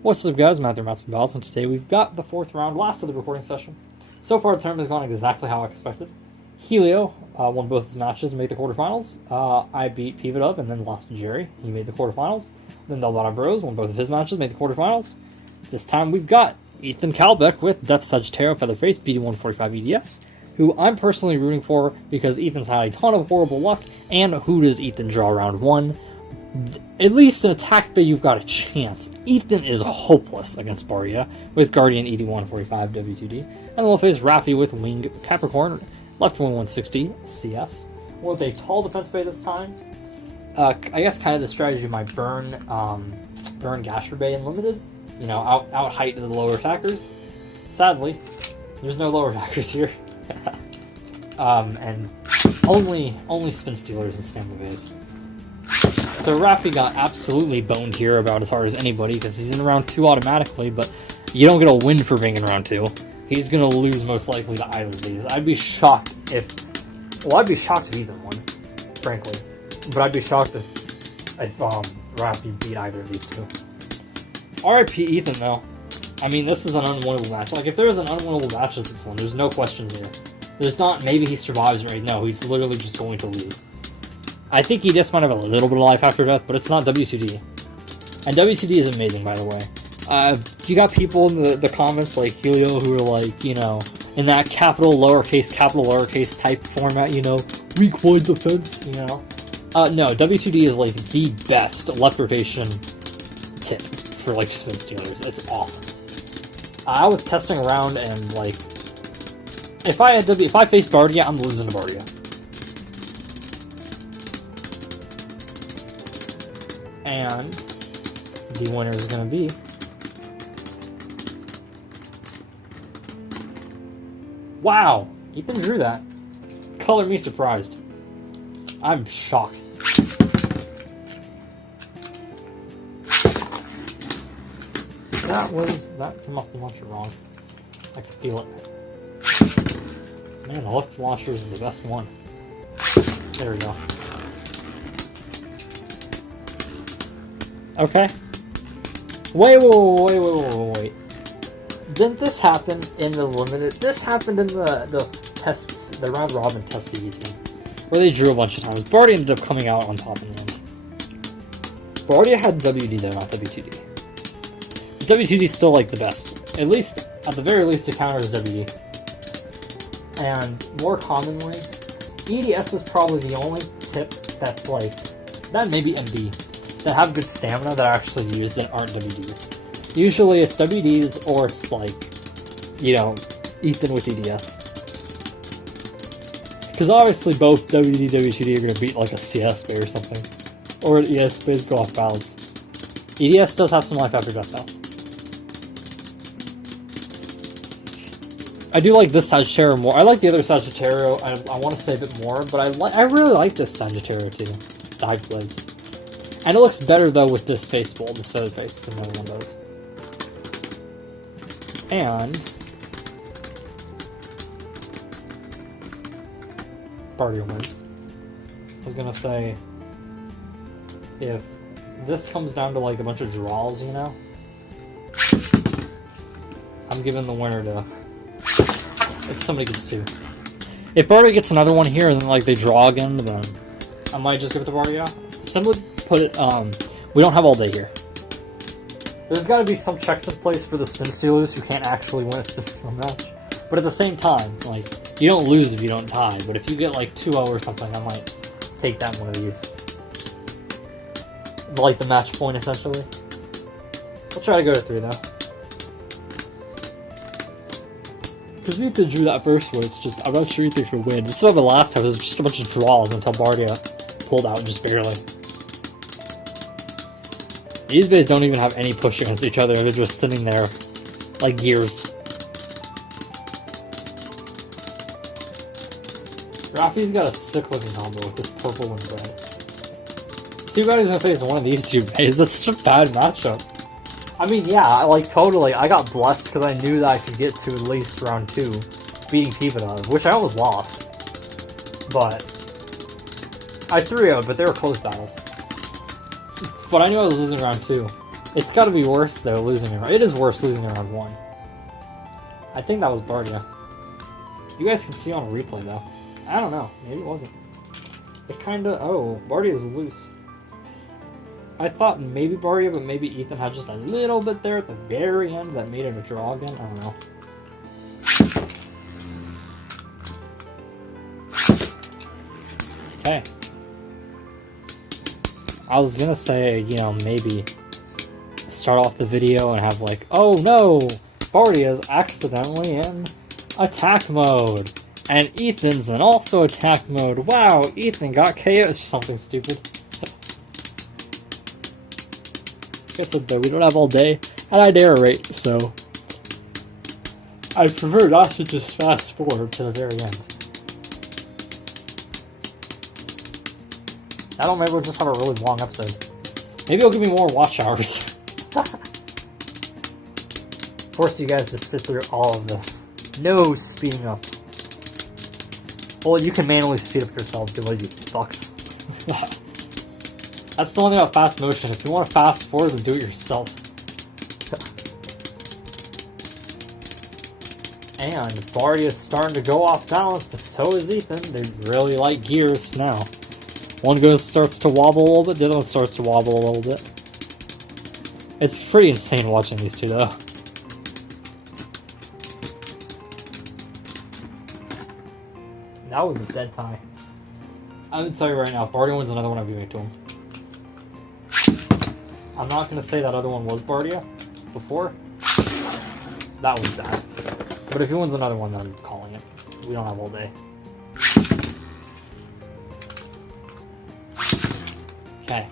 What's up, guys? Matthew Battles, and today we've got the fourth round, last of the recording session. So far, the tournament has gone exactly how I expected. Helio won both his matches and made the quarterfinals. I beat Pividov and then lost to Jerry. He made the quarterfinals. Then Delvada Bros won both of his matches, made the quarterfinals. This time we've got Ethan Cowlbeck with Death Sagittario Featherface BD145 EDS, who I'm personally rooting for because Ethan's had a ton of horrible luck, and who does Ethan draw round one? At least in attack bay, you've got a chance. Ethan is hopeless against Bardia with Guardian ED145 W2D, and then we'll face Raphi with Winged Capricorn, left wing 160 CS. With a tall defense bay this time. I guess kind of the strategy might burn Gasher Bay in limited, you know, out height to the lower attackers. Sadly, there's no lower attackers here, and only spin stealers and stamina bays. So Raphi got absolutely boned here about as hard as anybody because he's in round 2 automatically, but you don't get a win for being in round 2. He's going to lose most likely to either of these. I'd be shocked if either won, frankly. But I'd be shocked if Raphi beat either of these two. RIP Ethan, though. I mean, this is an unwinnable match. Like, if there is an unwinnable match as this one, there's no questions here. There's not, maybe he survives right now. He's literally just going to lose. I think he just might have a little bit of life after death, but it's not W2D. And W2D is amazing, by the way. You got people in the comments like Helio who are like, you know, in that capital lowercase type format, you know, weak void defense, you know. No, W2D is like the best left rotation tip for like spin stealers. It's awesome. I was testing around and like, if I face Bardia, I'm losing to Bardia. And the winner is going to be wow! Ethan drew that. Color me surprised. I'm shocked. That came off the launcher wrong. I can feel it. Man, the left launcher is the best one. There we go. Okay. Wait. Didn't this happen in the limited? This happened in the tests, the round robin test CBT, where they drew a bunch of times. Bardia ended up coming out on top in the end. Bardia had WD though, not W2D. WTD is still like the best. At least, at the very least, it counters WD. And more commonly, EDS is probably the only tip that's like that. Maybe MD. That have good stamina that are actually used that aren't WDs. Usually it's WDs or it's like, you know, Ethan with EDS. Because obviously both WD and WTD are going to beat like a CS bay or something. Or ES bays go off balance. EDS does have some life after death though. I do like this Sagittario more. I like the other Sagittario, I want to say a bit more, but I really like this Sagittario too. The Hyperblades. And it looks better, though, with this face bowl, this feather face, than the other one does. And Bardia wins. I was gonna say, if this comes down to, like, a bunch of draws, you know, I'm giving the winner to, if somebody gets 2. If Bardia gets another one here, and then, like, they draw again, then I might just give it to Bardia. Somebody put it, we don't have all day here. There's got to be some checks in place for the spin stealers who can't actually win a spin stealer match. But at the same time, like, you don't lose if you don't tie, but if you get like 2-0 or something, I might take that one of these. Like the match point, essentially. I'll try to go to 3 though. Because Ethan drew that first one, it's just, I'm not sure Ethan could win. It's not the last time, it was just a bunch of draws until Bardia pulled out just barely. These bays don't even have any push against each other, they're just sitting there like gears. Raphi's got a sick looking combo with this purple and red. Too bad he's gonna face one of these two bays, that's such a bad matchup. I mean, yeah, like totally, I got blessed because I knew that I could get to at least round 2, beating Pividov, which I almost lost. But I 3-0'd, but they were close battles. But I knew I was losing round 2. It's gotta be worse, though, losing around. It is worse losing around 1. I think that was Bardia. You guys can see on a replay, though. I don't know. Maybe it wasn't. It kinda... Oh, Bardia's loose. I thought maybe Bardia, but maybe Ethan had just a little bit there at the very end that made it a draw again. I don't know. Okay. I was gonna say, you know, maybe start off the video and have like, oh no, Bardia's accidentally in attack mode, and Ethan's in also attack mode. Wow, Ethan got KO. Something stupid. Like I said though, we don't have all day, and I narrate, so I prefer not to just fast forward to the very end. I don't maybe we'll just have a really long episode. Maybe it'll give me more watch hours. Force you guys to sit through all of this. No speeding up. Well, you can manually speed up yourselves, do lazy fucks. That's the only thing about fast motion. If you want to fast forward, then do it yourself. And Bardia's starting to go off balance, but so is Ethan. They really like gears now. One starts to wobble a little bit, the other one starts to wobble a little bit. It's pretty insane watching these two, though. That was a dead tie. I'm gonna tell you right now, if Bardia wins another one, I'll give it to him. I'm not gonna say that other one was Bardia before. That was bad. But if he wins another one, then I'm calling it. We don't have all day. Okay.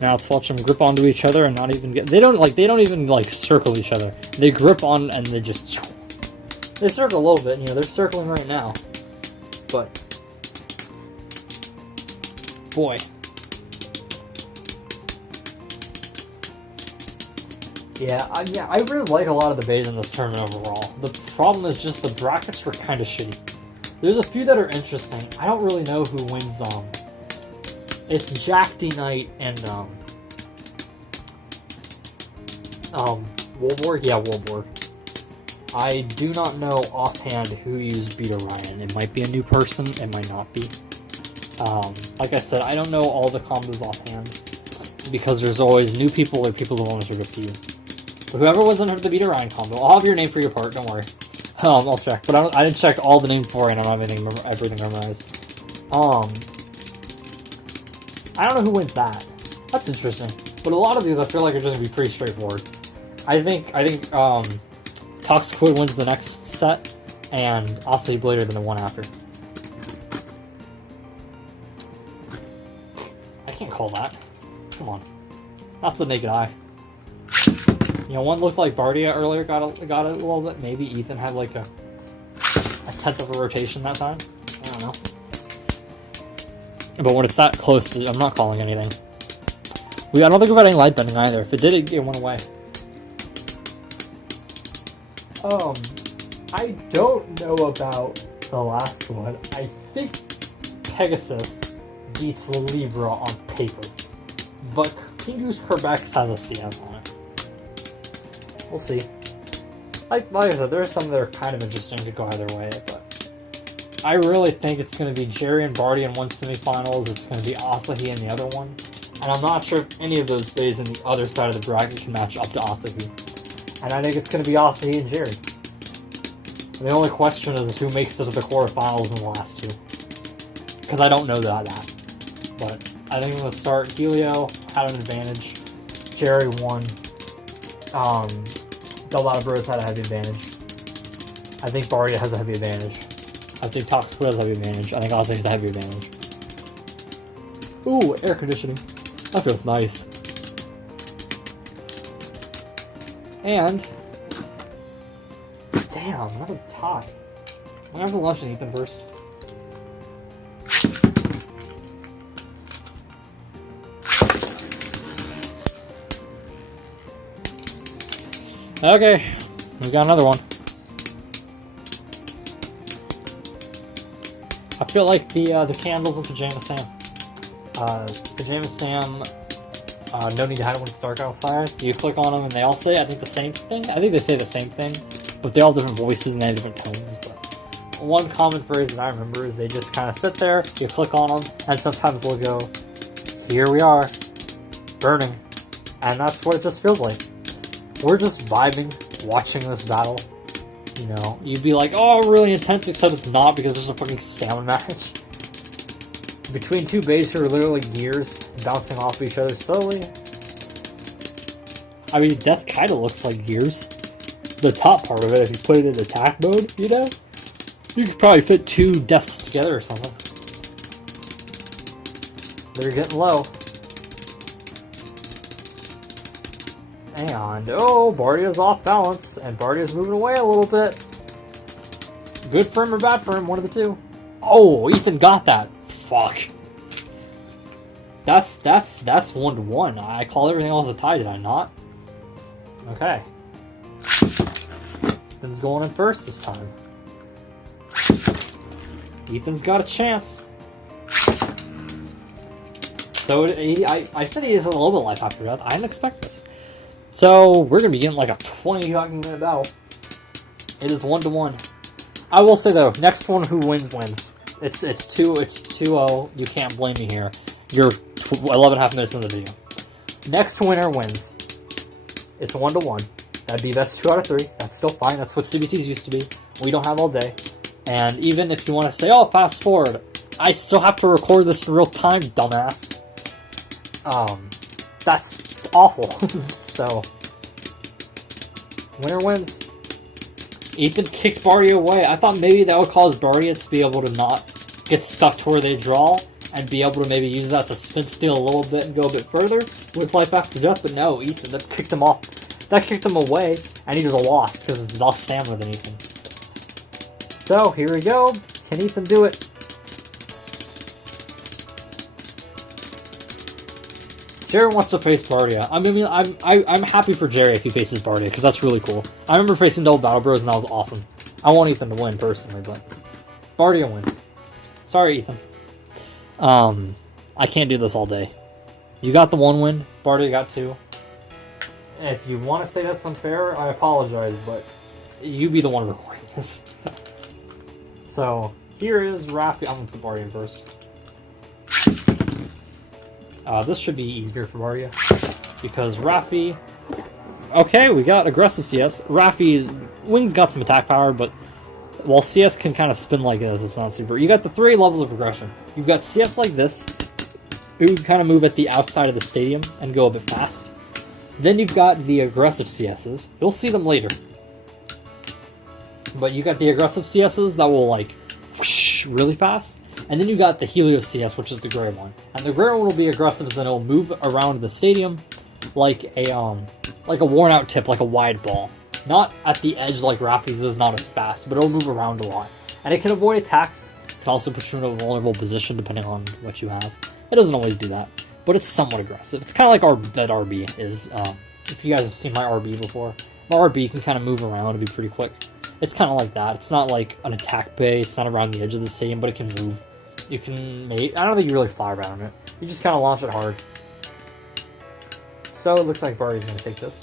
Now let's watch them grip onto each other and not even get. They don't even circle each other. They grip on and they just. They circle a little bit. You know, they're circling right now. But boy. Yeah, I really like a lot of the bays in this tournament overall. The problem is just the brackets were kind of shitty. There's a few that are interesting. I don't really know who wins. It's Jack D Knight and Warborg. Yeah, Warborg. I do not know offhand who used Beta Ryan. It might be a new person. It might not be. Like I said, I don't know all the combos offhand because there's always new people or people who only heard a few. But whoever wasn't heard the Beta Ryan combo, I'll have your name for your part. Don't worry. I'll check, but I didn't check all the names before, and I don't have everything memorized. I don't know who wins that. That's interesting. But a lot of these I feel like are just gonna be pretty straightforward. I think Toxquid wins the next set, and Acid Blader than the one after. I can't call that. Come on. Not the naked eye. You know, one looked like Bardia earlier, got it a little bit. Maybe Ethan had like a tenth of a rotation that time. I don't know. But when it's that close, I'm not calling anything. I don't think about any light bending either. If it did, it went away. I don't know about the last one. I think Pegasus beats Libra on paper. But King Goose Kerbex has a CS on it. We'll see. Like I said, there are some that are kind of interesting to go either way, but I really think it's going to be Jerry and Barty in one semifinals. It's going to be Asahi in the other one. And I'm not sure if any of those days in the other side of the bracket can match up to Asahi. And I think it's going to be Asahi and Jerry. And the only question is who makes it to the quarterfinals in the last two. Because I don't know that. But I think I'm going to start. Helio had an advantage. Jerry won. Delgado Bros had a heavy advantage. I think Bardia has a heavy advantage. I think Toxquid has a heavy advantage. I think Asahi has a heavy advantage. Ooh, air conditioning. That feels nice. And damn, another tie. I'm gonna have to lunch and Ethan first. Okay, we got another one. I feel like the candles of Pajama Sam. Pajama Sam No need to hide when it's dark outside. You click on them and they all say, I think, the same thing. I think they say the same thing, but they all have different voices and they have different tones. But one common phrase that I remember is they just kind of sit there, you click on them, and sometimes they'll go, here we are, burning. And that's what it just feels like. We're just vibing, watching this battle. You know, you'd be like, oh, really intense, except it's not because there's a fucking stamina match. Between two bays who are literally gears bouncing off each other slowly. I mean, death kind of looks like gears. The top part of it, if you put it in attack mode, you know? You could probably fit two deaths together or something. They're getting low. And, oh, Bardia's off balance, and Bardia's moving away a little bit. Good for him or bad for him, one of the two. Oh, Ethan got that. Fuck. That's 1-1. I called everything else a tie, did I not? Okay. Ethan's going in first this time. Ethan's got a chance. So I said he has a little bit of life after death. I didn't expect this. So we're gonna be getting like a 20-minute battle. It is 1-1. I will say though, next one who wins wins. It's 2-0. You can't blame me here. You're 11.5 minutes in the video. Next winner wins. It's 1-1. That'd be best 2 out of 3. That's still fine. That's what CBTs used to be. We don't have all day. And even if you want to say, oh, fast forward, I still have to record this in real time, dumbass. That's awful. So, winner wins. Ethan kicked Bardia away. I thought maybe that would cause Bardia to be able to not get stuck to where they draw and be able to maybe use that to spin steal a little bit and go a bit further with life after death, but no, Ethan, that kicked him off. That kicked him away, and he just lost because it's lost stamina than Ethan. So, here we go. Can Ethan do it? Jerry wants to face Bardia. I mean, I'm happy for Jerry if he faces Bardia, because that's really cool. I remember facing Double Battle Bros, and that was awesome. I want Ethan to win, personally, but Bardia wins. Sorry, Ethan. I can't do this all day. You got the 1 win, Bardia got 2. If you want to say that's unfair, I apologize, but you be the one recording this. So, here is Raphi. I'm going to put Bardia in first. This should be easier for Bardia, because Raphi... Okay, we got aggressive CS. Raphi, Wings got some attack power, but while CS can kind of spin like this, it's not super. You got the 3 levels of aggression. You've got CS like this, who can kind of move at the outside of the stadium and go a bit fast. Then you've got the aggressive CSs. You'll see them later. But you got the aggressive CSs that will, like, whoosh, really fast. And then you got the Helios CS, which is the gray one. And the gray one will be aggressive, as then it'll move around the stadium like a worn out tip, like a wide ball. Not at the edge like Raphi's is, not as fast, but it'll move around a lot. And it can avoid attacks. It can also put you in a vulnerable position depending on what you have. It doesn't always do that, but it's somewhat aggressive. It's kind of like that RB is. If you guys have seen my RB before, my RB can kind of move around and be pretty quick. It's kind of like that. It's not like an attack bay. It's not around the edge of the stadium, but it can move. You can make... I don't think you really fly around it. You just kind of launch it hard. So it looks like Bardia's going to take this.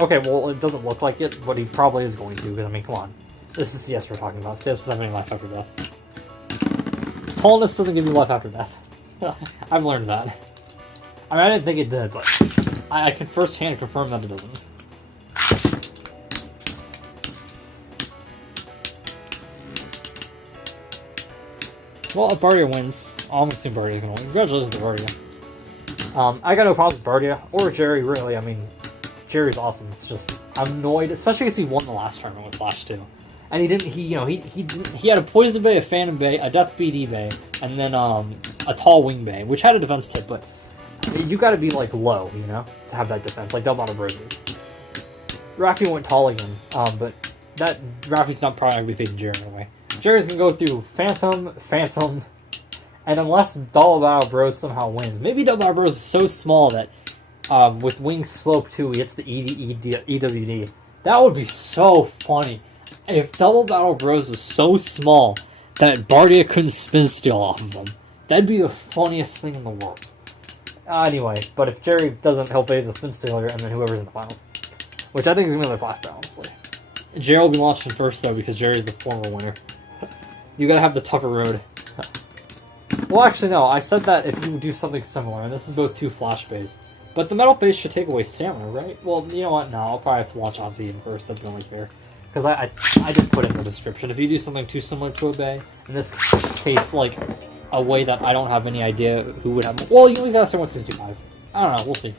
Okay, well, it doesn't look like it, but he probably is going to, because, I mean, come on. This is CS we're talking about. CS doesn't have any life after death. Tallness doesn't give you life after death. I've learned that. I mean, I didn't think it did, but I can firsthand confirm that it doesn't. Well, if Bardia wins, I'm assuming Bardia's going to win. Congratulations to Bardia. I got no problems with Bardia, or Jerry, really. I mean, Jerry's awesome. It's just, I'm annoyed, especially because he won the last tournament with Flash 2. And he didn't, he had a Poison Bay, a Phantom Bay, a Death BD Bay, and then a Tall Wing Bay, which had a defense tip, but you gotta be, like, low, you know, to have that defense, like Double Battle Bros. Raphi went tall again, but Raphi's not probably going to be facing Jerry anyway. Jerry's going to go through Phantom, and unless Double Battle Bros somehow wins, maybe Double Battle Bros is so small that with Wings Slope 2, he hits the EWD. That would be so funny. If Double Battle Bros was so small that Bardia couldn't spin steal off of them, that'd be the funniest thing in the world. Anyway, but if Jerry doesn't, he'll phase the Spin Stealer and then whoever's in the finals. Which I think is going to be the Flash Battle, honestly. Jerry will be launched in first, though, because Jerry's the former winner. You gotta have the tougher road. Well, actually, no. I said that if you do something similar, and this is both two Flash Bays. But the Metal Phase should take away stamina, right? Well, you know what? No, I'll probably have to launch Ozzy in first. That'd be only fair. Because I did put in the description. If you do something too similar to a Bay, in this case, like, a way that I don't have any idea who would have... Well, you only gotta say 165. I don't know. We'll see.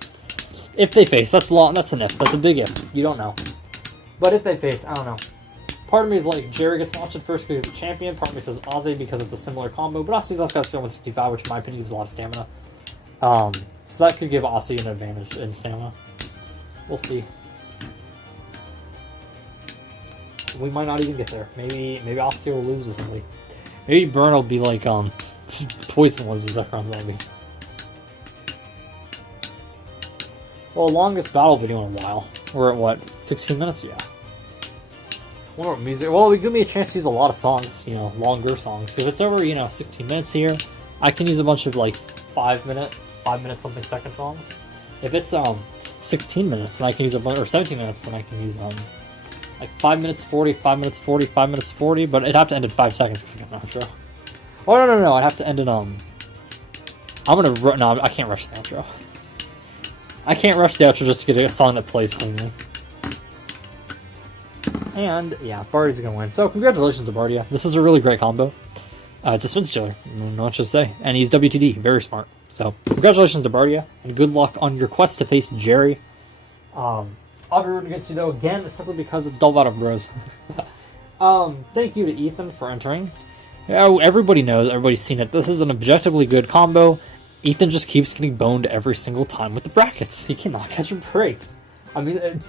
If they face, that's an if. That's a big if. You don't know. But if they face, I don't know. Part of me is like, Jerry gets launched at first because he's the champion. Part of me says Ozzy because it's a similar combo. But Ozzy's also got still 165, which in my opinion gives a lot of stamina. So that could give Ozzy an advantage in stamina. We'll see. We might not even get there. Maybe Ozzy will lose to somebody. Maybe Burn will be like, Poison was Zekron Zombie. Well, longest battle video in a while. We're at what, 16 minutes? Yeah. Wonder what music. Well, it give me a chance to use a lot of songs, you know, longer songs. If it's over, 16 minutes here, I can use a bunch of like 5 minute something second songs. If it's 16 minutes, then I can use a bunch, or 17 minutes, then I can use like 5 minutes 40, 5 minutes 40, 5 minutes 40. But it'd have to end in 5 seconds because I got an outro. Oh no! I'd have to end in I'm gonna no, I can't rush the outro. I can't rush the outro just to get a song that plays cleanly. And, yeah, Bardia's gonna win. So, congratulations to Bardia. This is a really great combo. It's a Spin Stealer. I don't know what to say. And he's WTD. Very smart. So, congratulations to Bardia. And good luck on your quest to face Jerry. I'll be rooting against you, though, again, simply because it's Double Battle Bros. Thank you to Ethan for entering. Everybody knows. Everybody's seen it. This is an objectively good combo. Ethan just keeps getting boned every single time with the brackets. He cannot catch a break. I mean,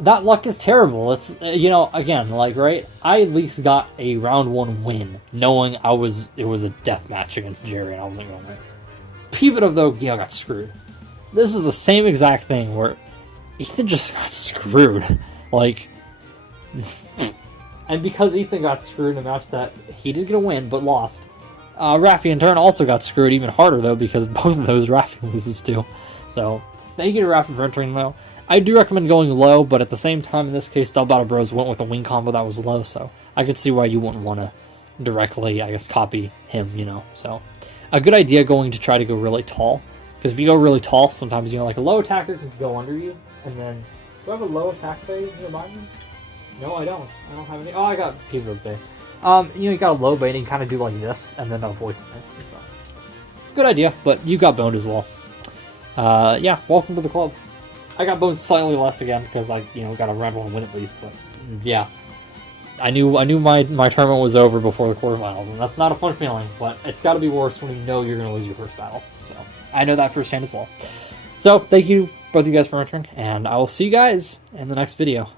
that luck is terrible. It's, again, like, right? I at least got a round 1 win, knowing it was a death match against Jerry and I wasn't going to win. Pivotive, though, got screwed. This is the same exact thing where Ethan just got screwed. Like, and because Ethan got screwed in a match that he did get a win, but lost, Raphi, in turn, also got screwed even harder, though, because both of those Raphi loses, too. So, thank you to Raphi for entering, though. I do recommend going low, but at the same time, in this case, Double Battle Bros went with a wing combo that was low, so I could see why you wouldn't want to directly, I guess, copy him, So, a good idea going to try to go really tall, because if you go really tall, sometimes, like a low attacker can go under you, and then... Do I have a low attack phase nearby me? No, I don't. I don't have any... Oh, I got Pivo's Bay. You got a low bait and you kind of do like this, and then avoid spins, so. Good idea, but you got boned as well. Yeah, welcome to the club. I got boned slightly less again, because I, got a round 1 win at least, but, yeah. I knew my tournament was over before the quarterfinals, and that's not a fun feeling, but it's gotta be worse when you know you're gonna lose your first battle, so. I know that firsthand as well. So, thank you, both of you guys, for entering, and I will see you guys in the next video.